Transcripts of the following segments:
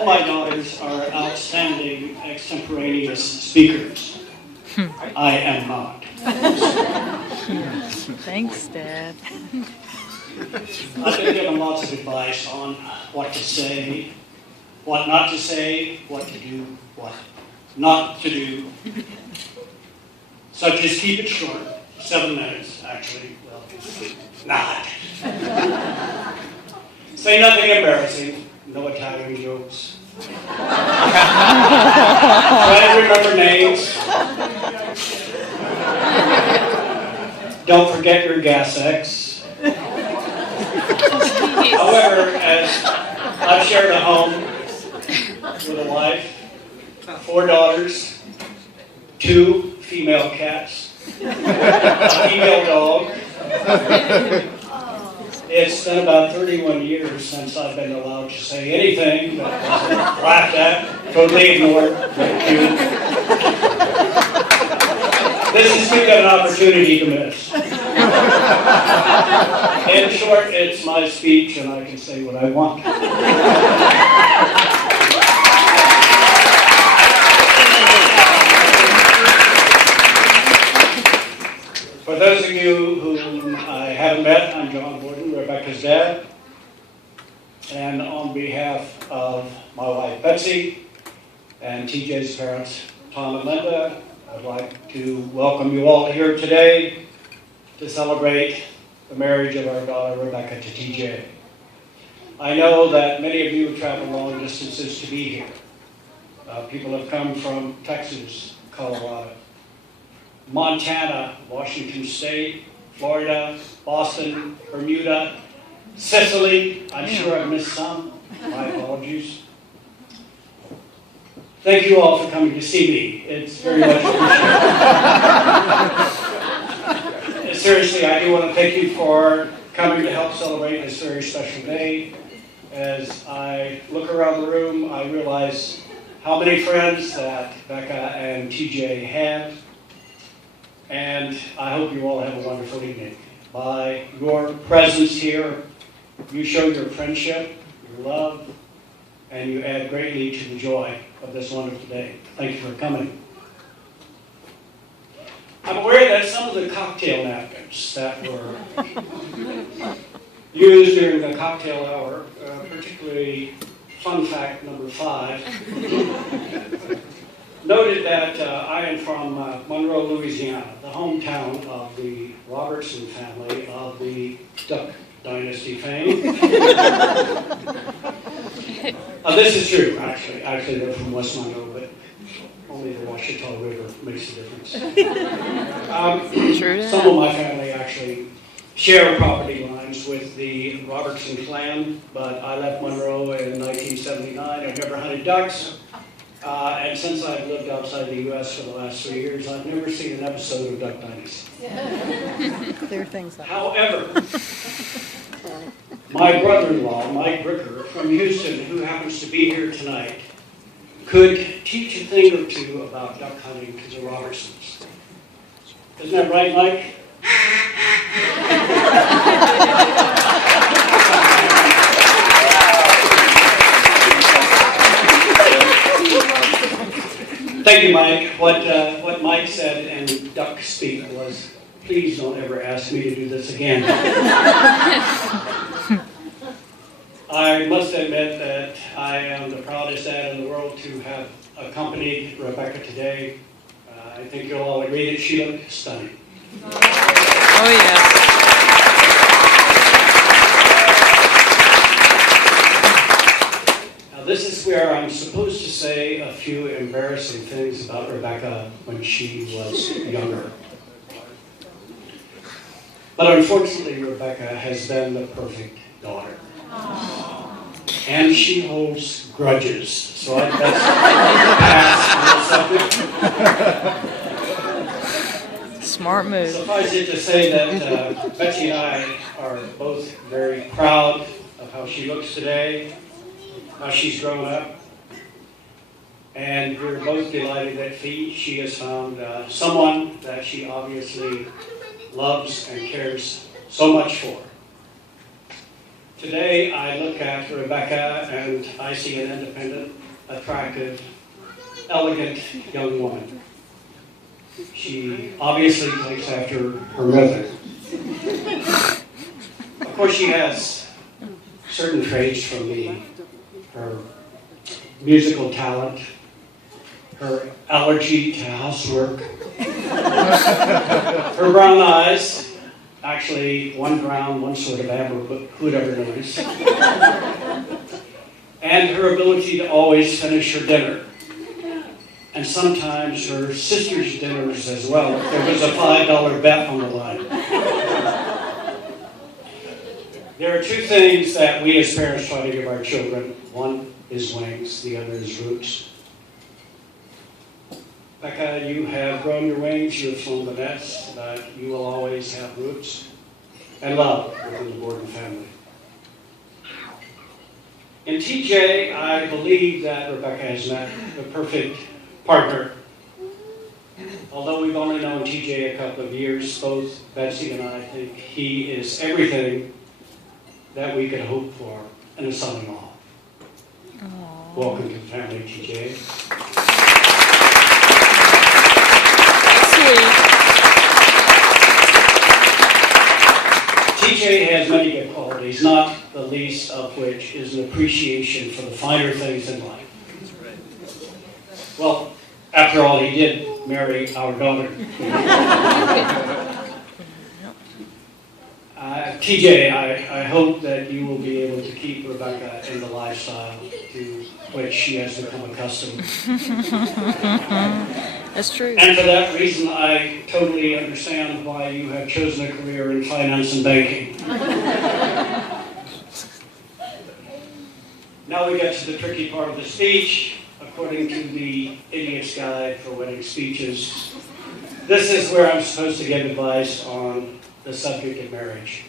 All my daughters are outstanding extemporaneous speakers. I am not. Thanks, Dad. I've been given lots of advice on what to say, what not to say, what to do, what not to do. Such as keep it short, 7 minutes, actually. Well, not. Say nothing embarrassing, no Italian jokes. Try to remember names. Don't forget your gas X. However, as I've shared a home with a wife, 4 daughters, 2 female cats, a female dog. It's been about 31 years since I've been allowed to say anything that wasn't laughed at, totally ignored, ridiculed. This is too good an opportunity to miss. In short, it's my speech and I can say what I want. For those of you whom I haven't met, I'm John Borden, Rebecca's dad. And on behalf of my wife Betsy and TJ's parents, Tom and Linda, I'd like to welcome you all here today to celebrate the marriage of our daughter Rebecca to TJ. I know that many of you have traveled long distances to be here. People have come from Texas, Colorado, Montana, Washington State, Florida, Boston, Bermuda, Sicily. I'm sure I've missed some. My apologies. Thank you all for coming to see me. It's very much appreciated. Seriously, I do want to thank you for coming to help celebrate this very special day. As I look around the room, I realize how many friends that Becca and TJ have. And I hope you all have a wonderful evening. By your presence here, you show your friendship, your love, and you add greatly to the joy of this wonderful day. Thank you for coming. I'm aware that some of the cocktail napkins that were used during the cocktail hour, particularly fun fact number 5, noted that I am from Monroe, Louisiana, the hometown of the Robertson family of the Duck Dynasty fame. This is true, actually. Actually, they're from West Monroe, but only the Washita River makes a difference. Some of my family actually share property lines with the Robertson clan, but I left Monroe in 1979. I've never hunted ducks. And since I've lived outside the U.S. for the last 3 years, I've never seen an episode of Duck Dynasty. Clear things up. However, my brother-in-law, Mike Bricker, from Houston, who happens to be here tonight, could teach a thing or two about duck hunting to the Robertsons. Isn't that right, Mike? Thank you, Mike. What Mike said in duck speak was, please don't ever ask me to do this again. I must admit that I am the proudest dad in the world to have accompanied Rebecca today. I think you'll all agree that she looked stunning. Oh, yeah. This is where I'm supposed to say a few embarrassing things about Rebecca when she was younger. But unfortunately, Rebecca has been the perfect daughter. And she holds grudges, so I'd best pass on the subject. Smart move. Suffice it to say that Betsy and I are both very proud of how she looks today, how she's grown up, and we're both delighted that she has found someone that she obviously loves and cares so much for. Today, I look at Rebecca and I see an independent, attractive, elegant young woman. She obviously takes after her mother. Of course, she has certain traits from me. Her musical talent, her allergy to housework, her brown eyes, actually one brown, one sort of amber, but who'd ever notice, and her ability to always finish her dinner, and sometimes her sister's dinners as well, if there was a $5 bet on the line. There are two things that we as parents try to give our children. One is wings, the other is roots. Becca, you have grown your wings, you have flown the nest, but you will always have roots and love within the Borden family. In TJ, I believe that Rebecca has met the perfect partner. Although we've only known TJ a couple of years, both Betsy and I think he is everything that we could hope for in a son-in-law. Welcome to the family, TJ. TJ has many good qualities, not the least of which is an appreciation for the finer things in life. Well, after all, he did marry our daughter. TJ, I hope that you will be able to keep Rebecca in the lifestyle to which she has become accustomed. That's true. And for that reason, I totally understand why you have chosen a career in finance and banking. Now we get to the tricky part of the speech. According to the Idiot's Guide for Wedding Speeches, this is where I'm supposed to give advice on the subject of marriage.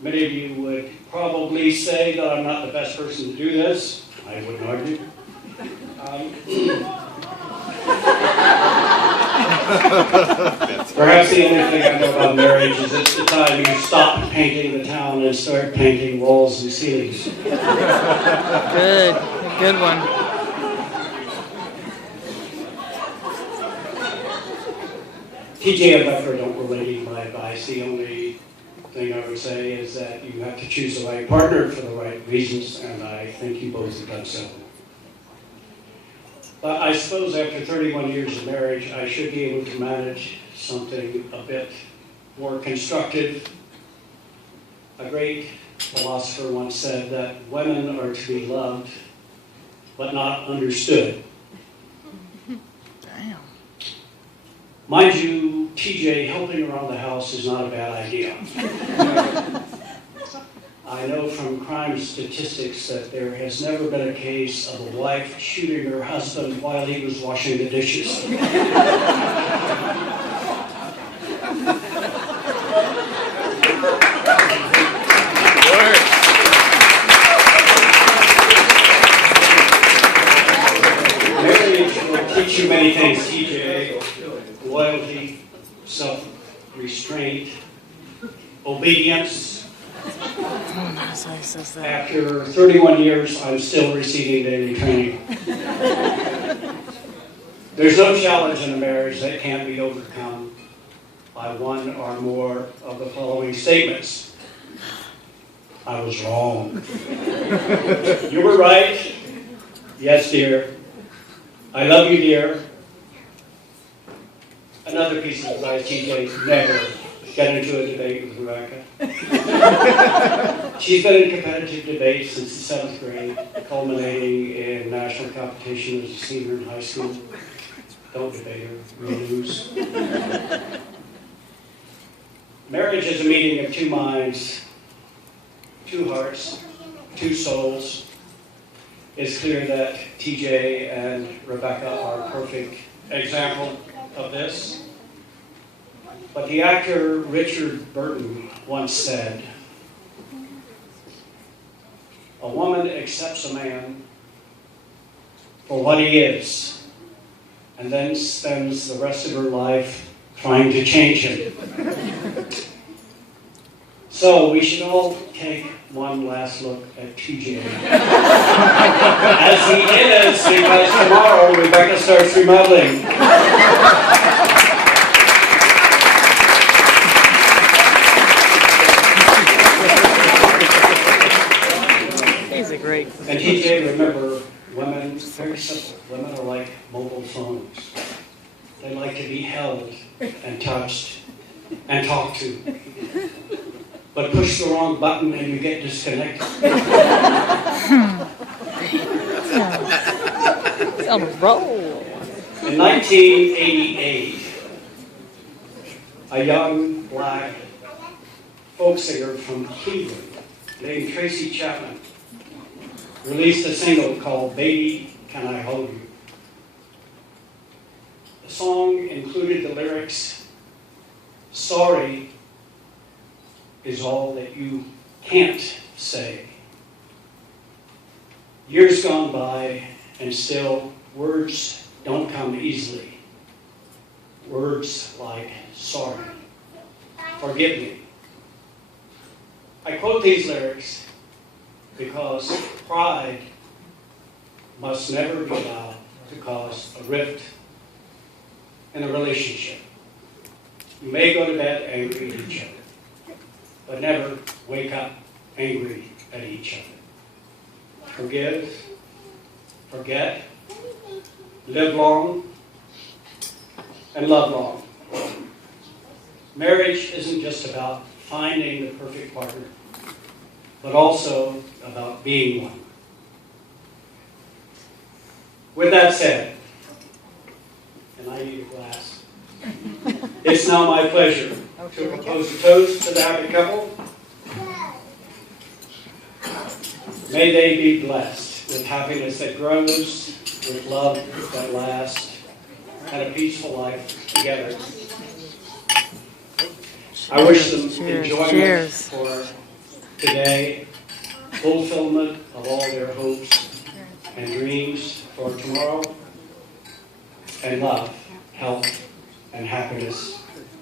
Many of you would probably say that I'm not the best person to do this. I wouldn't argue. Perhaps the only thing I know about marriage is it's the time you stop painting the town and start painting walls and ceilings. Good one. TJ and Becca don't really need my advice. The only thing I would say is that you have to choose the right partner for the right reasons, and I think you both have done so. But I suppose after 31 years of marriage, I should be able to manage something a bit more constructive. A great philosopher once said that women are to be loved, but not understood. Damn. Mind you, TJ, helping around the house is not a bad idea. I know from crime statistics that there has never been a case of a wife shooting her husband while he was washing the dishes. Marriage will teach you many things, TJ. Loyalty, self-restraint, obedience. That's how he says that. After 31 years, I'm still receiving daily training. There's no challenge in a marriage that can't be overcome by one or more of the following statements. I was wrong. You were right. Yes, dear. I love you, dear. Another piece of advice, TJ, never get into a debate with Rebecca. She's been in competitive debates since the 7th grade, culminating in national competition as a senior in high school. Don't debate her, you'll lose. Marriage is a meeting of two minds, two hearts, two souls. It's clear that TJ and Rebecca are a perfect example of this. But the actor Richard Burton once said, "A woman accepts a man for what he is, and then spends the rest of her life trying to change him." So we should all take one last look at TJ. As he is, because tomorrow Rebecca starts remodeling. He's a great. And TJ, remember, women, very simple. Women are like mobile phones. They like to be held and touched and talked to. But push the wrong button and you get disconnected. He's on a roll. In 1988, a young black folk singer from Cleveland named Tracy Chapman released a single called Baby, Can I Hold You? The song included the lyrics, sorry is all that you can't say. Years gone by and still words don't come easily. Words like sorry, forgive me. I quote these lyrics because pride must never be allowed to cause a rift in a relationship. You may go to bed angry at each other, but never wake up angry at each other. Forgive, forget, live long, and love long. Marriage isn't just about finding the perfect partner, but also about being one. With that said, and I need a glass, it's now my pleasure to propose a toast to the happy couple. May they be blessed with happiness that grows, with love that lasts, and a peaceful life together. I wish them enjoyment for today, fulfillment of all their hopes and dreams for tomorrow, and love, health, and happiness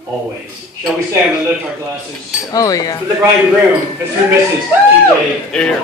always. Shall we stand and lift our glasses? Oh, yeah. To the bride and groom, Mr. and Mrs. TJ. Cheers.